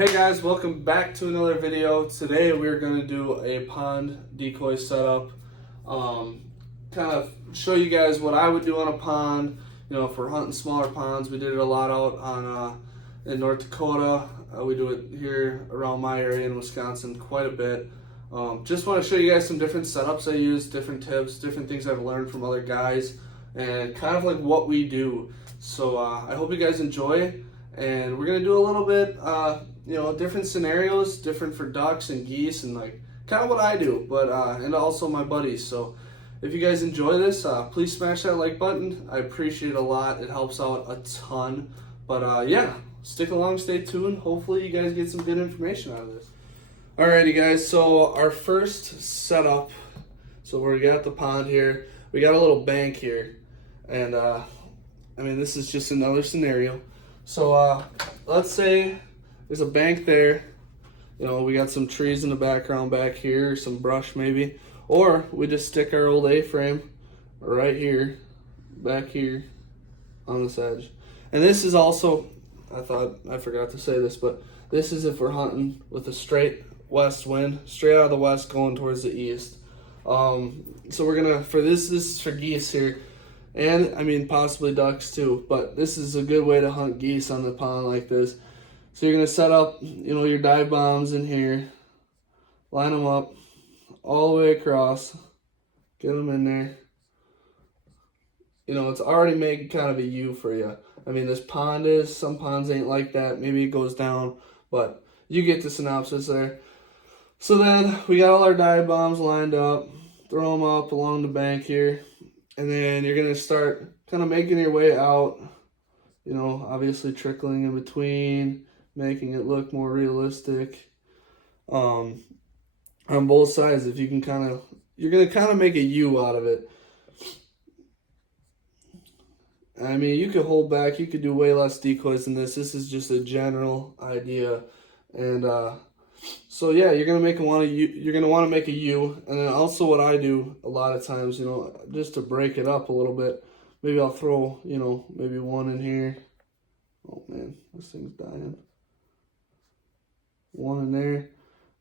Hey guys, welcome back to another video. Today we're going to do a pond decoy setup. Kind of show you guys what I would do on a pond. You know, if we're hunting smaller ponds, we did it a lot out on in North Dakota. We do it here around my area in Wisconsin quite a bit. Just want to show you guys some different setups I use, different tips, different things I've learned from other guys, and kind of like what we do. So I hope you guys enjoy, and we're going to do a little bit you know, different scenarios, different for ducks and geese, and like kind of what I do, but and also my buddies. So if you guys enjoy this, please smash that like button. I appreciate it a lot. It helps out a ton. But yeah, stick along, stay tuned. Hopefully you guys get some good information out of this. Alrighty guys, so our first setup, so we got the pond here, we got a little bank here, and I mean, this is just another scenario. So let's say there's a bank there, you know, we got some trees in the background back here, some brush maybe, or we just stick our old A-frame right here, back here on this edge. And this is also, I forgot to say this, but this is if we're hunting with a straight west wind, straight out of the west going towards the east. So we're gonna, for this is for geese here, and I mean possibly ducks too, but this is a good way to hunt geese on the pond like this. So you're going to set up, you know, your dive bombs in here, line them up all the way across, get them in there. You know, it's already making kind of a U for you. I mean, this pond is, some ponds ain't like that. Maybe it goes down, but you get the synopsis there. So then we got all our dive bombs lined up, throw them up along the bank here, and then you're going to start kind of making your way out, you know, obviously trickling in between, making it look more realistic on both sides. If you can kind of, you're going to kind of make a U out of it. I mean, you could hold back, you could do way less decoys than this. This is just a general idea. And so yeah, you're going to want to make a U. And then also what I do a lot of times, you know, just to break it up a little bit, maybe I'll throw, you know, maybe one in here. Oh man, this thing's dying. One in there,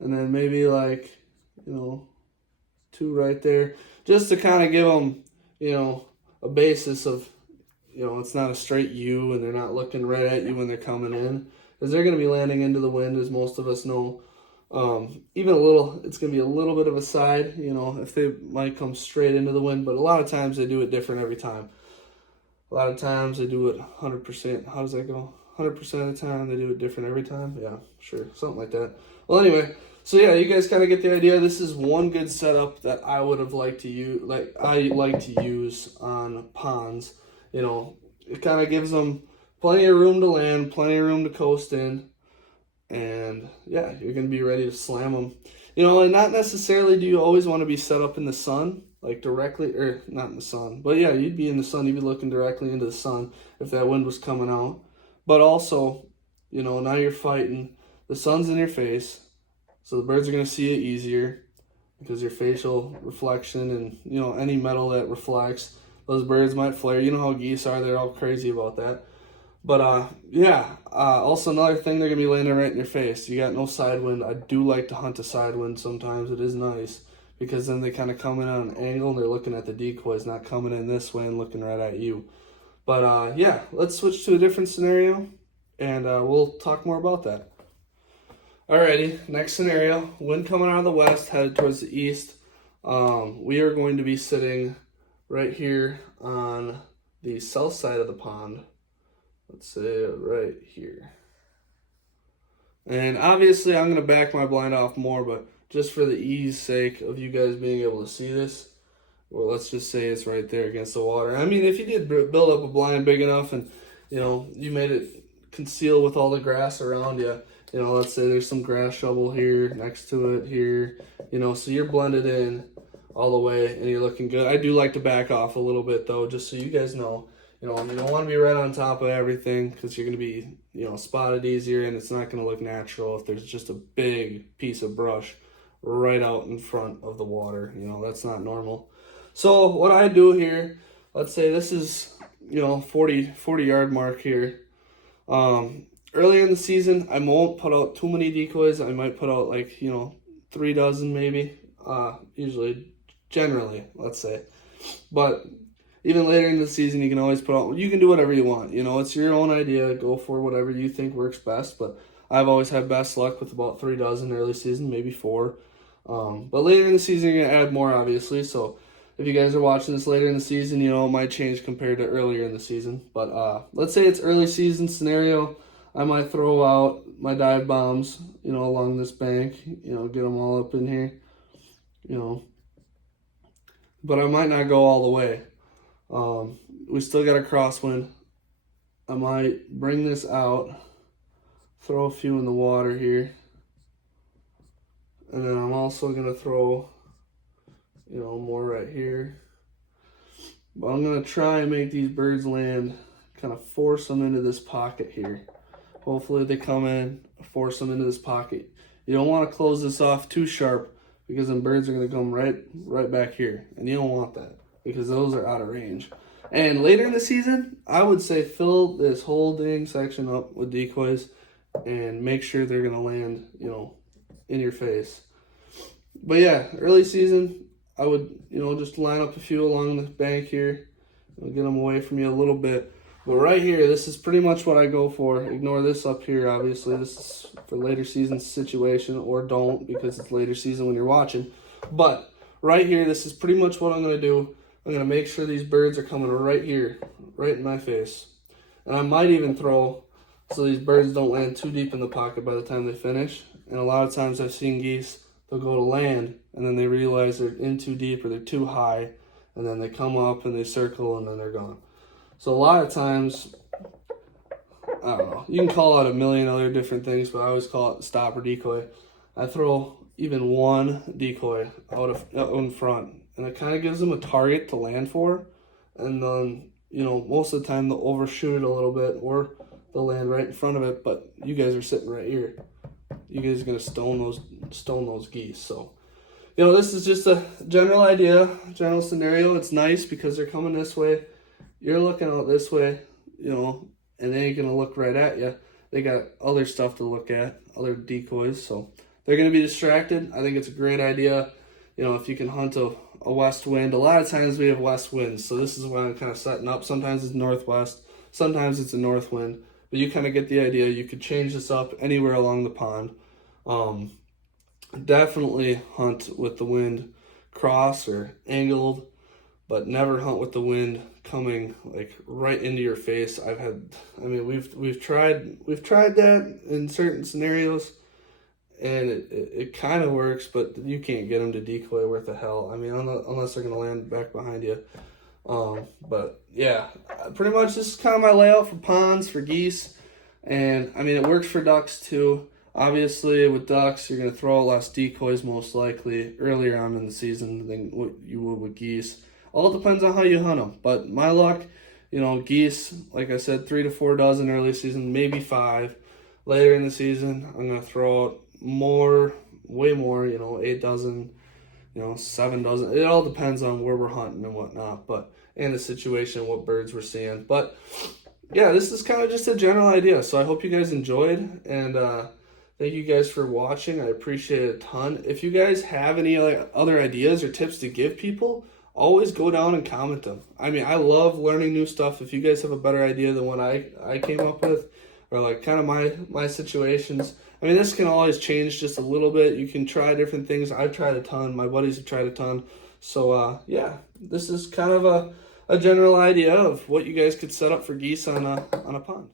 and then maybe like, you know, two right there, just to kind of give them, you know, a basis of, you know, it's not a straight U and they're not looking right at you when they're coming in, because they're going to be landing into the wind, as most of us know. Even a little, it's going to be a little bit of a side, you know, if they might come straight into the wind, but a lot of times they do it different every time. A lot of times they do it 100%. How does that go? 100% of the time they do it different every time. Yeah, sure, something like that. Well, anyway, so yeah, you guys kind of get the idea. This is one good setup that I would have liked to use, like I like to use on ponds. You know, it kind of gives them plenty of room to land, plenty of room to coast in, and yeah, you're gonna be ready to slam them. You know, and not necessarily do you always want to be set up in the sun, like directly, or not in the sun, but yeah, you'd be in the sun, you'd be looking directly into the sun if that wind was coming out. But also, you know, now you're fighting, the sun's in your face, so the birds are going to see it easier because your facial reflection and, you know, any metal that reflects, those birds might flare. You know how geese are, they're all crazy about that. But yeah, also another thing, they're going to be landing right in your face. You got no side wind. I do like to hunt a side wind sometimes. It is nice because then they kind of come in on an angle and they're looking at the decoys, not coming in this way and looking right at you. But yeah, let's switch to a different scenario, and we'll talk more about that. Alrighty, next scenario, wind coming out of the west, headed towards the east. We are going to be sitting right here on the south side of the pond. Let's say right here. And obviously I'm going to back my blind off more, but just for the ease sake of you guys being able to see this, well, let's just say it's right there against the water. I mean, if you did build up a blind big enough and, you know, you made it conceal with all the grass around you, you know, let's say there's some grass shovel here, next to it here, you know, so you're blended in all the way and you're looking good. I do like to back off a little bit, though, just so you guys know. You know, you don't want to be right on top of everything because you're going to be, you know, spotted easier, and it's not going to look natural if there's just a big piece of brush right out in front of the water. You know, that's not normal. So what I do here, let's say this is, you know, 40 yard mark here. earlier in the season, I won't put out too many decoys. I might put out like, 3 dozen maybe, usually, generally, let's say. But even later in the season, you can always put out, you can do whatever you want. It's your own idea. Go for whatever you think works best. But I've always had best luck with about 3 dozen early season, maybe 4. But later in the season, you're going to add more, obviously. So if you guys are watching this later in the season, it might change compared to earlier in the season. But let's say it's early season scenario. I might throw out my dive bombs, along this bank, get them all up in here, But I might not go all the way. We still got a crosswind. I might bring this out, throw a few in the water here. And then I'm also going to throw, more right here. But I'm going to try and make these birds land, kind of force them into this pocket here. Hopefully they come in, force them into this pocket. You don't want to close this off too sharp because then birds are going to come right back here. And you don't want that because those are out of range. And later in the season, I would say fill this whole dang section up with decoys and make sure they're going to land, in your face. But yeah, early season, I would, just line up a few along the bank here. Get them away from you a little bit. But right here, this is pretty much what I go for. Ignore this up here, obviously. This is for later season situation, or don't because it's later season when you're watching. But right here, this is pretty much what I'm going to do. I'm going to make sure these birds are coming right here, right in my face. And I might even throw so these birds don't land too deep in the pocket by the time they finish. And a lot of times I've seen geese, they'll go to land, and then they realize they're in too deep or they're too high, and then they come up and they circle, and then they're gone. So a lot of times, I don't know, you can call it a million other different things, but I always call it stopper decoy. I throw even one decoy out in front, and it kind of gives them a target to land for, and then, most of the time they'll overshoot it a little bit, or they'll land right in front of it, but you guys are sitting right here. You guys are going to stone those geese. So, this is just a general idea, general scenario. It's nice because they're coming this way. You're looking out this way, and they ain't going to look right at you. They got other stuff to look at, other decoys, so they're going to be distracted. I think it's a great idea, if you can hunt a west wind. A lot of times we have west winds, so this is what I'm kind of setting up. Sometimes it's northwest, sometimes it's a north wind, but you kind of get the idea. You could change this up anywhere along the pond. Definitely hunt with the wind cross or angled, but never hunt with the wind coming like right into your face. We've tried that in certain scenarios, and it kind of works, but you can't get them to decoy worth a hell. Unless they're gonna land back behind you. But yeah, pretty much this is kind of my layout for ponds for geese, and it works for ducks too. Obviously, with ducks, you're going to throw out less decoys most likely earlier on in the season than what you would with geese. All depends on how you hunt them. But my luck, geese, like I said, 3 to 4 dozen early season, maybe 5. Later in the season, I'm going to throw out more, way more, 8 dozen, 7 dozen. It all depends on where we're hunting and whatnot, but and the situation, what birds we're seeing. But yeah, this is kind of just a general idea. So I hope you guys enjoyed, and thank you guys for watching. I appreciate it a ton. If you guys have any other ideas or tips to give people, always go down and comment them. I love learning new stuff. If you guys have a better idea than what I came up with, or like kind of my situations, this can always change just a little bit. You can try different things. I've tried a ton. My buddies have tried a ton. So yeah, this is kind of a general idea of what you guys could set up for geese on a pond.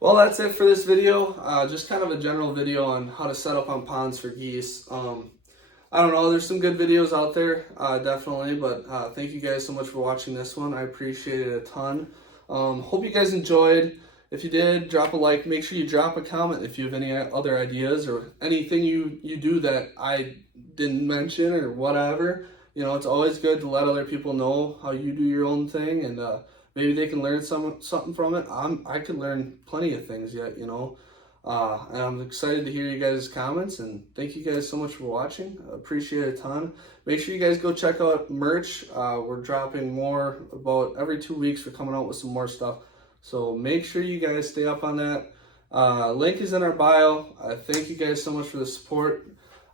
Well, that's it for this video. Just kind of a general video on how to set up on ponds for geese. I don't know, there's some good videos out there, definitely, but thank you guys so much for watching this one. I appreciate it a ton. Hope you guys enjoyed. If you did, drop a like. Make sure you drop a comment if you have any other ideas or anything you do that I didn't mention or whatever. It's always good to let other people know how you do your own thing, and maybe they can learn something from it. I could learn plenty of things yet, and I'm excited to hear you guys' comments, and thank you guys so much for watching. I appreciate it a ton. Make sure you guys go check out merch. We're dropping more about every 2 weeks. We're coming out with some more stuff, so make sure you guys stay up on that. Link is in our bio. Thank you guys so much for the support.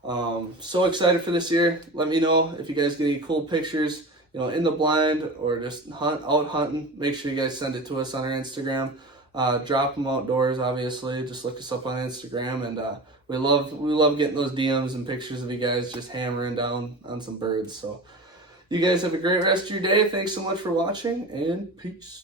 So excited for this year. Let me know if you guys get any cool pictures, in the blind or just out hunting. Make sure you guys send it to us on our Instagram. Drop them outdoors, obviously. Just look us up on Instagram, and we love getting those DMs and pictures of you guys just hammering down on some birds. So you guys have a great rest of your day. Thanks so much for watching, and peace.